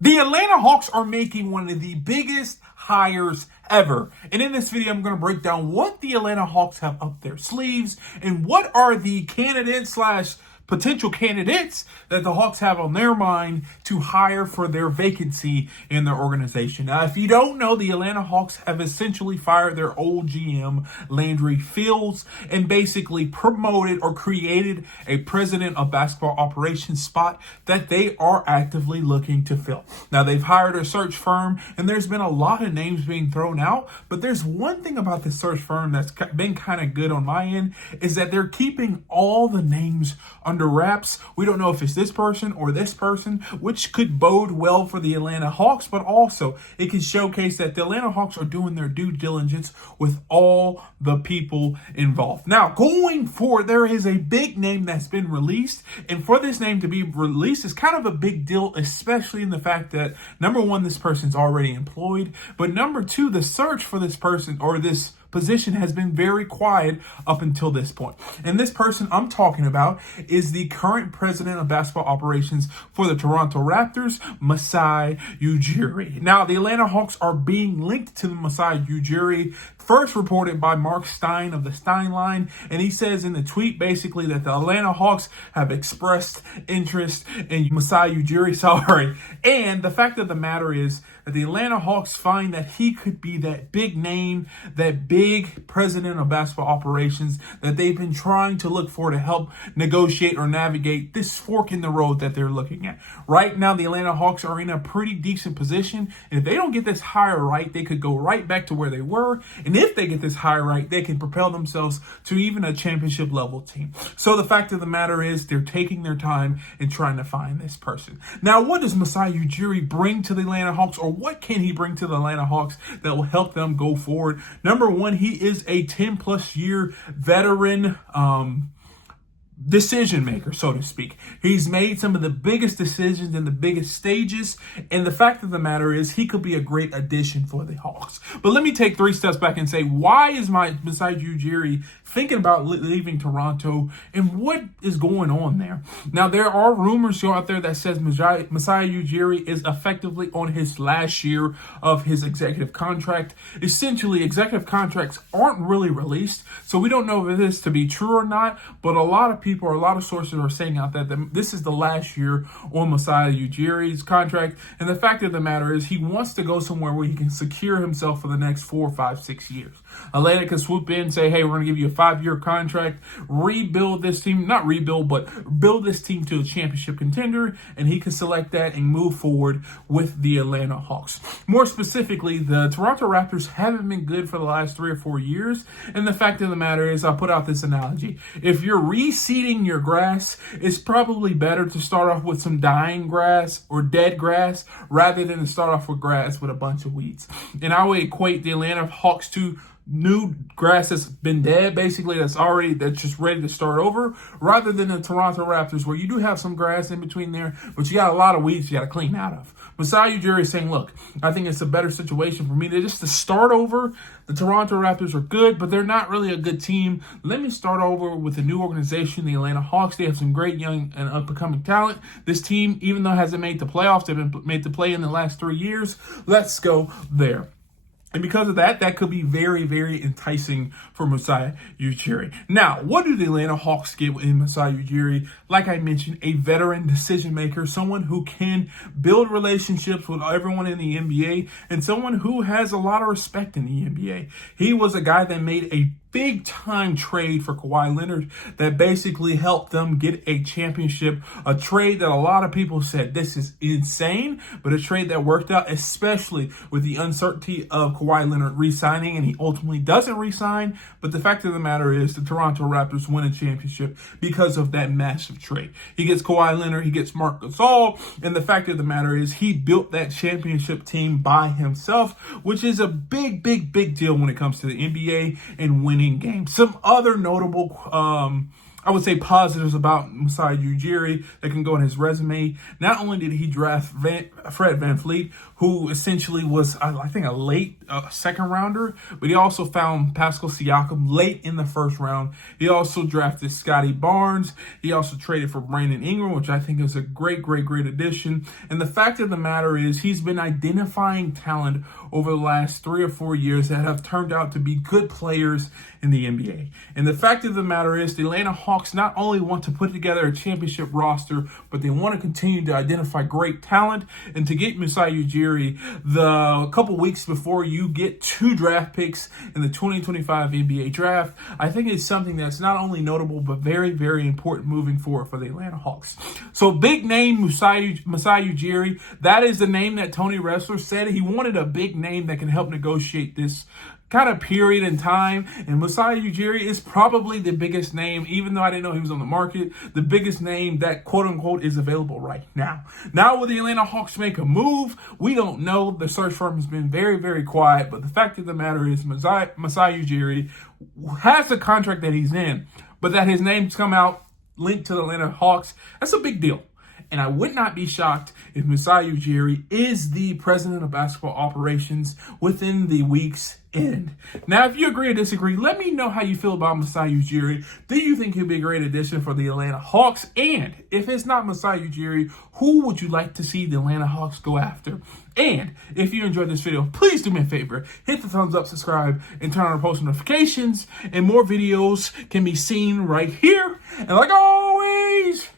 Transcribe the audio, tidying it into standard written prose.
The Atlanta Hawks are making one of the biggest hires ever. And in this video, I'm going to break down what the Atlanta Hawks have up their sleeves and what are the candidates slash potential candidates that the Hawks have on their mind to hire for their vacancy in their organization. Now, if you don't know, the Atlanta Hawks have essentially fired their old GM, Landry Fields, and basically promoted or created a president of basketball operations spot that they are actively looking to fill. Now, they've hired a search firm, and there's been a lot of names being thrown out, but there's one thing about the search firm that's been kind of good on my end, is that they're keeping all the names under wraps. We don't know if it's this person or this person, which could bode well for the Atlanta Hawks, but also it can showcase that the Atlanta Hawks are doing their due diligence with all the people involved. Now, going forward, there is a big name that's been released, and for this name to be released is kind of a big deal, especially in the fact that, number one, this person's already employed, but number two, the search for this person or this position has been very quiet up until this point. And this person I'm talking about is the current president of basketball operations for the Toronto Raptors, Masai Ujiri. Now, the Atlanta Hawks are being linked to the Masai Ujiri, first reported by Mark Stein of the Stein Line, and he says in the tweet basically that the Atlanta Hawks have expressed interest in Masai Ujiri, and the fact of the matter is that the Atlanta Hawks find that he could be that big name, that big president of basketball operations that they've been trying to look for to help negotiate or navigate this fork in the road that they're looking at. Right now, the Atlanta Hawks are in a pretty decent position, and if they don't get this hire right, they could go right back to where they were, and if they get this hire right, they can propel themselves to even a championship level team. So the fact of the matter is they're taking their time and trying to find this person. Now, what does Masai Ujiri bring to the Atlanta Hawks, or what can he bring to the Atlanta Hawks that will help them go forward? Number one, he is a 10 plus year veteran decision maker, so to speak. He's made some of the biggest decisions in the biggest stages, and the fact of the matter is he could be a great addition for the Hawks. But let me take 3 steps back and say, why is Masai Ujiri thinking about leaving Toronto, and what is going on there? Now, there are rumors out there that says Masai Ujiri is effectively on his last year of his executive contract. Essentially, executive contracts aren't really released, so we don't know if this to be true or not, but a lot of people or a lot of sources are saying out there that this is the last year on Masai Ujiri's contract, and the fact of the matter is he wants to go somewhere where he can secure himself for the next 4, 5, 6 years. Atlanta can swoop in and say, hey, we're going to give you a 5-year contract, rebuild this team, not rebuild, but build this team to a championship contender, and he can select that and move forward with the Atlanta Hawks. More specifically, the Toronto Raptors haven't been good for the last 3 or 4 years, and the fact of the matter is, I'll put out this analogy. If you're reseeding your grass, it's probably better to start off with some dying grass or dead grass rather than to start off with grass with a bunch of weeds. And I would equate the Atlanta Hawks to new grass that's been dead, basically, that's just ready to start over, rather than the Toronto Raptors, where you do have some grass in between there, but you got a lot of weeds you got to clean out of. Masai Ujiri is saying, look, I think it's a better situation for me to just to start over. The Toronto Raptors are good, but they're not really a good team. Let me start over with a new organization, the Atlanta Hawks. They have some great young and up-and-coming talent. This team, even though it hasn't made the playoffs, they've been made to play in the last 3 years. Let's go there. And because of that, that could be very, very enticing for Masai Ujiri. Now, what do the Atlanta Hawks get in Masai Ujiri? Like I mentioned, a veteran decision maker, someone who can build relationships with everyone in the NBA, and someone who has a lot of respect in the NBA. He was a guy that made a big-time trade for Kawhi Leonard that basically helped them get a championship, a trade that a lot of people said, this is insane, but a trade that worked out, especially with the uncertainty of Kawhi Leonard re-signing, and he ultimately doesn't re-sign. But the fact of the matter is the Toronto Raptors win a championship because of that massive trade. He gets Kawhi Leonard, he gets Marc Gasol, and the fact of the matter is he built that championship team by himself, which is a big, big, big deal when it comes to the NBA and winning games. Some other notable I would say positives about Masai Ujiri that can go on his resume. Not only did he draft Fred VanVleet, who essentially was, I think, a late second rounder, but he also found Pascal Siakam late in the first round. He also drafted Scotty Barnes. He also traded for Brandon Ingram, which I think is a great addition. And the fact of the matter is he's been identifying talent over the last 3 or 4 years that have turned out to be good players in the NBA. And the fact of the matter is the Atlanta Hawks not only want to put together a championship roster, but they want to continue to identify great talent. And to get Masai Ujiri, the couple weeks before you get 2 draft picks in the 2025 NBA draft, I think it's something that's not only notable, but very important moving forward for the Atlanta Hawks. So big name Masai Ujiri. That is the name that Tony Ressler said. He wanted a big name that can help negotiate this kind of period in time, and Masai Ujiri is probably the biggest name, even though I didn't know he was on the market, the biggest name that quote-unquote is available right now. Now will the Atlanta Hawks make a move? We don't know. The search firm has been very quiet, but the fact of the matter is Masai Ujiri has a contract that he's in, but that his name's come out linked to the Atlanta Hawks. That's a big deal. And I would not be shocked if Masai Ujiri is the president of basketball operations within the week's end. Now, if you agree or disagree, let me know how you feel about Masai Ujiri. Do you think he'll be a great addition for the Atlanta Hawks? And if it's not Masai Ujiri, who would you like to see the Atlanta Hawks go after? And if you enjoyed this video, please do me a favor. Hit the thumbs up, subscribe, and turn on post notifications. And more videos can be seen right here. And like always,